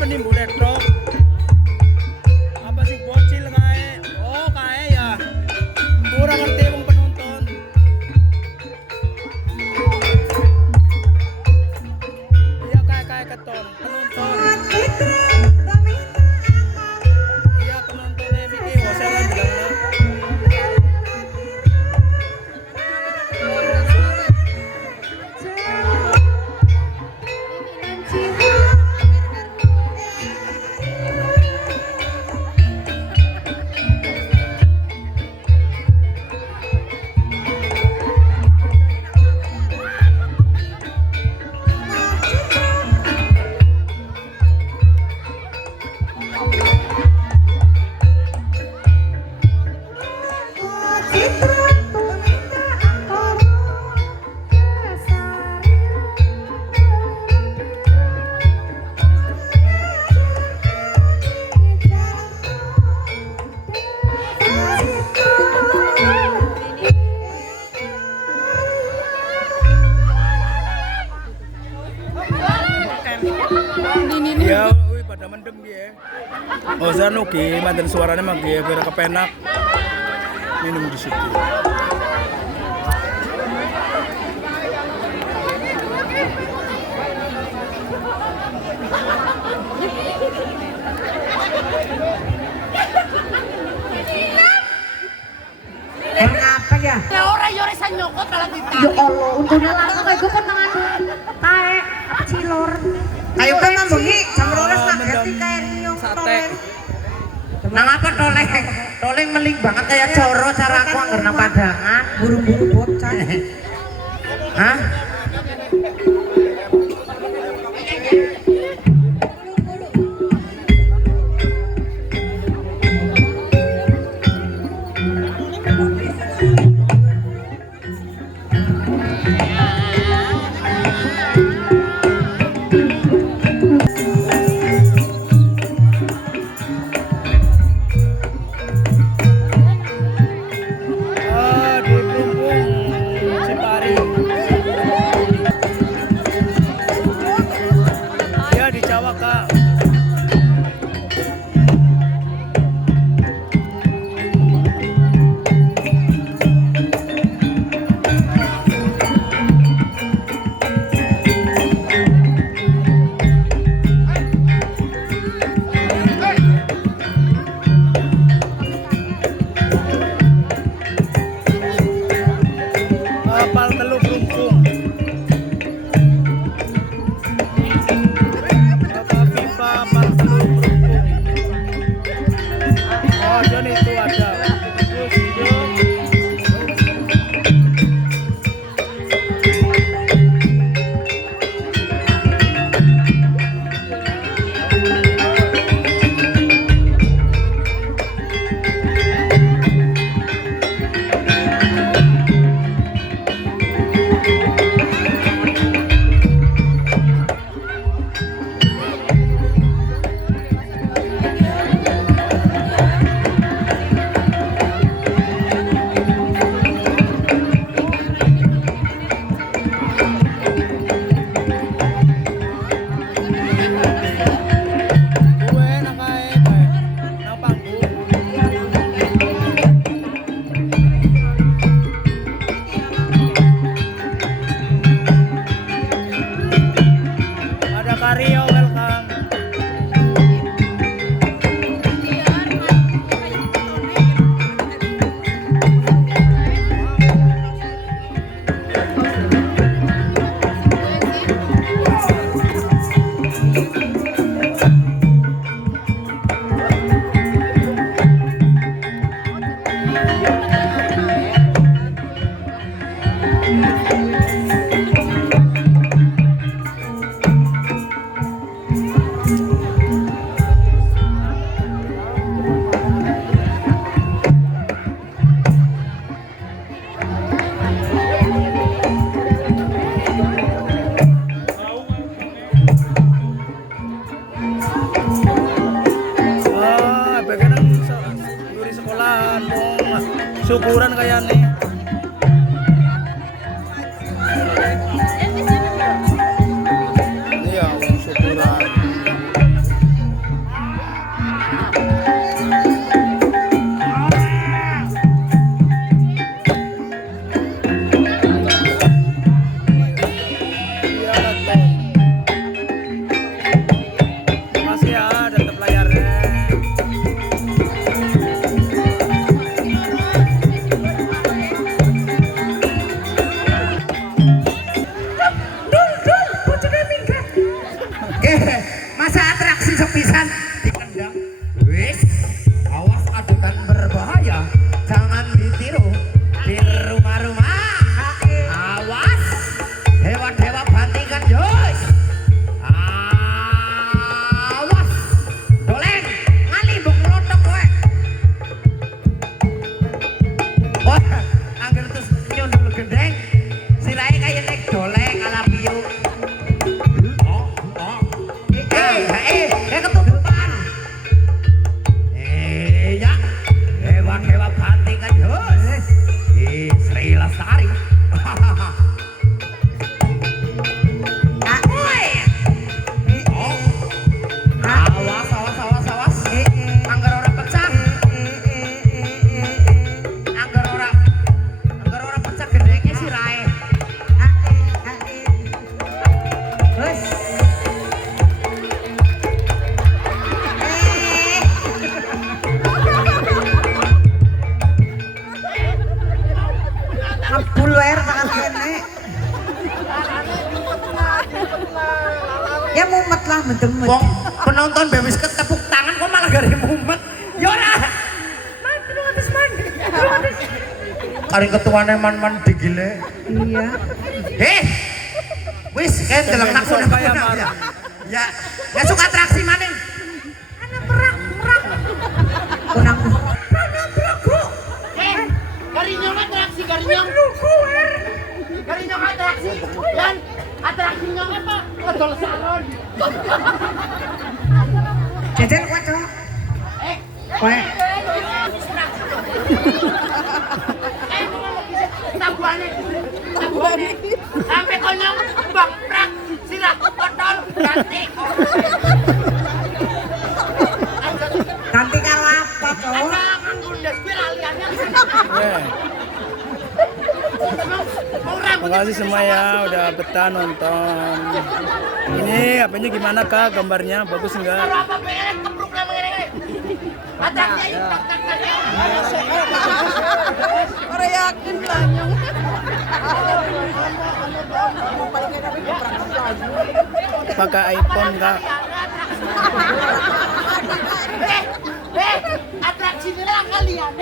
penimbu retro. Apa sih bocil kae? Oh, kae ya. Ora ngerti wong penonton. Iya kae keton penonton. Iya penontonnya Miki Waselan bilangnya. Ya, wih pada mendem ya. Oh, sana oke, mantan suaranya mah ya, biar kepenak. Minum di situ. Apa ya? Ya orang yo rasa nyokot malah kita. Ya Allah, untungnya langsung kayak gue penangan kae cilor. Ayo kan bengi jam 12 nak ganti kae riung Sate. Nang apa toleng? Toleng meling banget kayak coro cara aku anggar nang padangan, buru-buru bocah. Hah? Di Plumpung Cipari. Ya di Jawa Kak. Kapal Telu Plumpung. Kapal pipa Kapal Telu Plumpung. Oh, John itu ada. Terus John. Gue nang kae nang panggung. Ada Karyo welcome. syukuran kayak nih. Iya, syukuran. sepisan dikendang. Wis, awas adegan berbahaya, jangan ditiru di rumah-rumah. Awas, dewa-dewa bantingan yos. Awas, doleng, ngali mbok mlothok kowe. Wah, angger terus nyundul gendeng, sirahe kaya nek doleng ala piyu. Ketutupan. Ya, dewa-dewa bantingan yos. Sri Lestari. Awas. Angger ora pecah. Angger ora pecah gendenge sirahe. Wes. Ngepul air tangan kene. Ya mumet lah mendem. Wong penonton bebis ketepuk tangan kok malah gare mumet. Ya ora. Kari ketuane man-man digile. Iya. Wis kan deleng nak kono ya. Ya suka atraksi maning. Ana merak. Kunang. Ana belagu. Garinyong atraksi, garinyong. Garinyong atraksi. Dan atraksinya apa? Odol salon. Jajan kuat to. Kowe. Tabuane. Sampai konyong bang prak sirah botol ganti. Ganti karo apa to? Ngundes piraliannya. Terima kasih semua ya udah betah nonton. Ini apanya gimana Kak? Gambarnya bagus enggak? Apa pengen kepruk nama ini? Ataknya itak. Orang yakin lanyong. Pakai iPhone Kak. Atraksi lah kalian.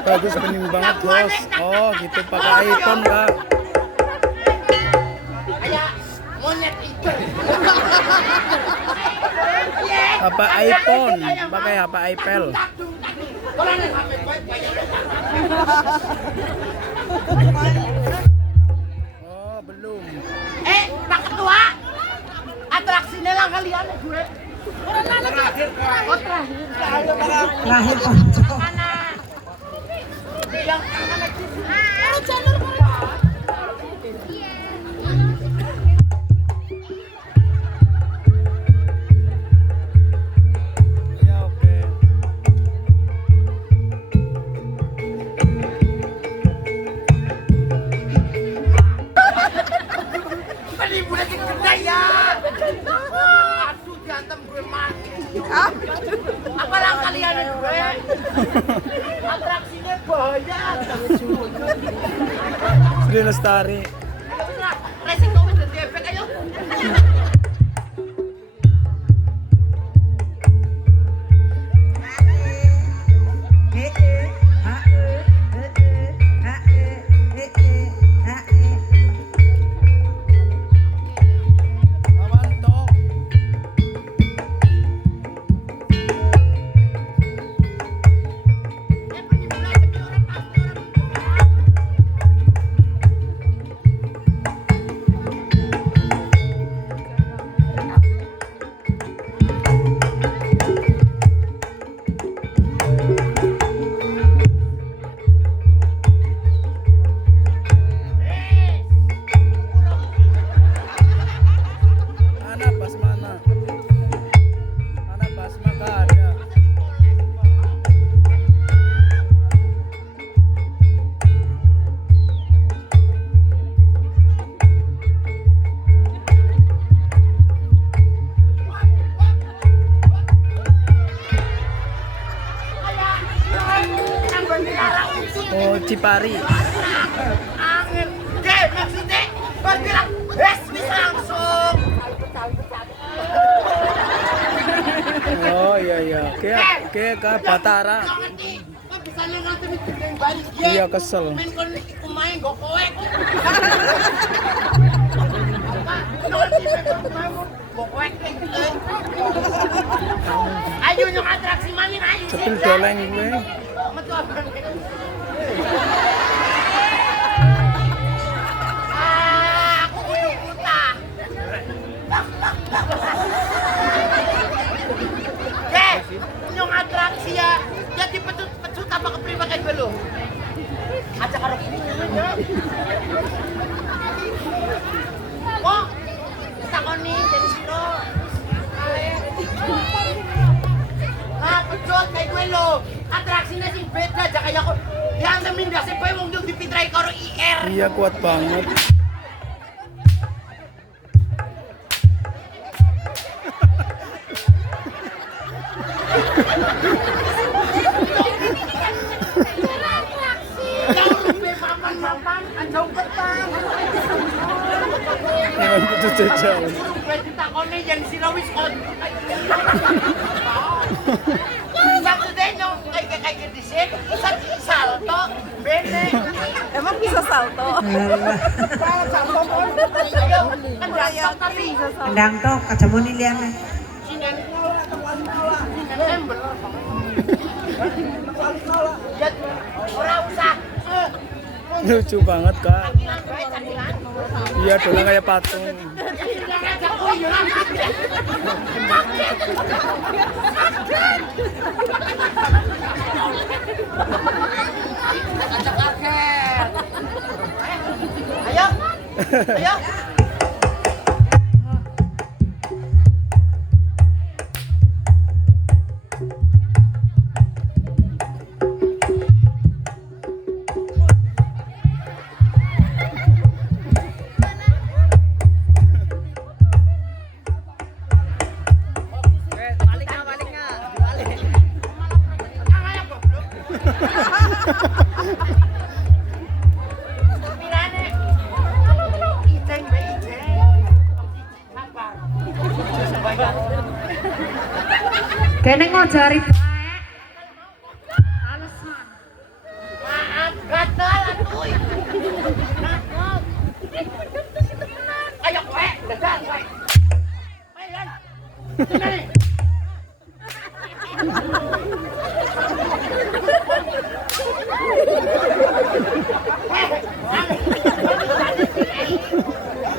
Bagus bening banget bos. Oh gitu pakai iPhone Kak. Kayak monyet itu. Apa iPhone? Pakai apa iPhone? Oh belum. Pak Ketua, atraksinya lah kalian gue. Lahir Mana? Yang Ya oke. Menimbulkan kedai ya. Aduh diantem gue mati. Apalah kalian gue. Atraksinya bahaya. Sri Lestari. Racing kau udah diefek ayo. Awanto. Mana pas mana? Mana pas maka ada. Oh Cipari. Angin. Oke, maksudnya berbilang, bisa langsung. Oke, Kak Batara. Nggak ngerti. Kok bisa nanti yang balik Iya kesel. main kon kumain go koek. Ayo nyok atraksi maning ayo. Cepil doleng gue. Metu apa? Aku kudu buta. Nyong atraksi ya. Jadi pecut apa kepribakan gue lo? Aja karo kunya. Kok takoni jadi siro. Ah, pecut kayak gue lo. Atraksinya sih beda aja kayak aku. Yang temindah sih gue wong dipitrai karo IR. Iya kuat banget. Jauh lebih mapan, jauh petang. Emang kudu jajal. Gue ditakoni yang sirawis on. Maksudnya nyong kayak di sini, salto, bene. Emang bisa salto? Salto pun, kan rayap tapi. Kendang tok aja mau niliane. Singan embel. Ora usah. Lucu banget, Kak. Camilan bae, camilan. Iya, dolang kayak patung. Camilan aja, oh iya. Ajak kaget. Ayo. Ayo. Pirane. Ijeng be ijeng. Sabar. Kene ngojari bae. Alasan. Maaf, gatal atuy. Ayo kowe, gatal kowe. Ayo. Sini.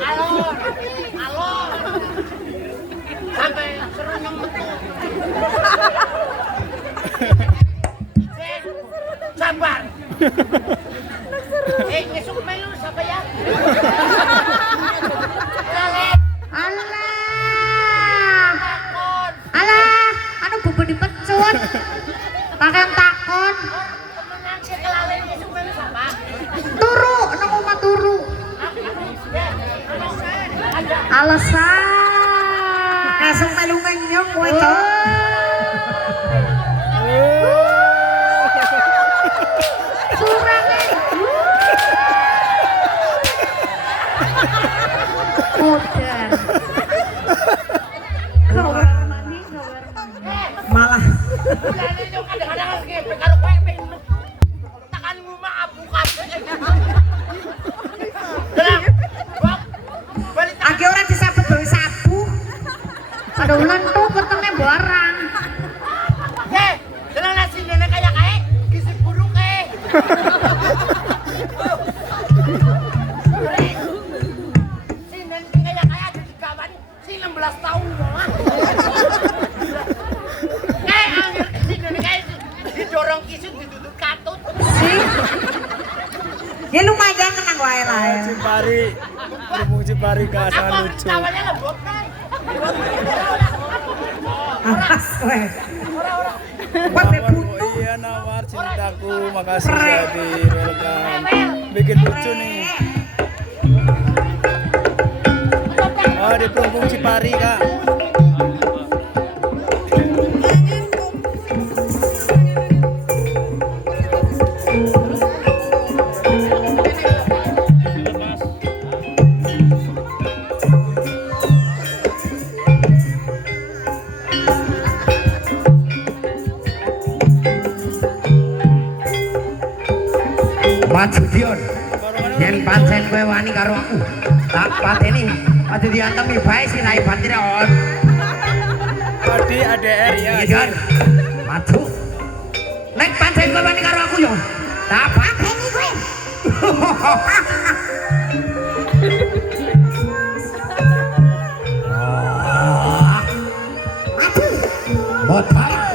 Halo, halo. Sampai seru nyong metu. Sabar. Ngesuk melu siapa ya? Alah. Takon. Alah, anu bubu dipecut. Pakai takon. Temenan sih kelalen ngesuk melu siapa? Turu, nang omah turu. Alasan. Langsung melu ngenyong kowe to. Surange. Udah. Malah Kelalen yo kadang-kadang ngepe karo kowe pengen metu. Tekan ngomah abu kabeh. Tenang. Balik agi ora disabet gawe sabu. Padulan tuh ketene barang. tenang nasi nenek kayak kae, gizi buruk kae. Sinen kayak kae ada di kawan, si 16 tahun doang. Angger si nenek kae didorong kisut ditutup katut. Ya lumayan tenang wae lah. Cipari. Berhubung Cipari, Kak, sangat Apa lucu. kawannya lembut kan? Awas kowe. Kowe Nawar, bebutu. oh iya Nawar, cintaku, makasih jadi welcome. Bikin lucu nih. Oh, di Pelungkung Cipari, Kak. pancen kowe wani karo aku. Tak pateni aja diantemi bae sih rai batire on. Adi ADR ya. Iya kan? Maju. Nek pancen kowe wani karo aku yo. Tak pateni kowe. Maju. Botak.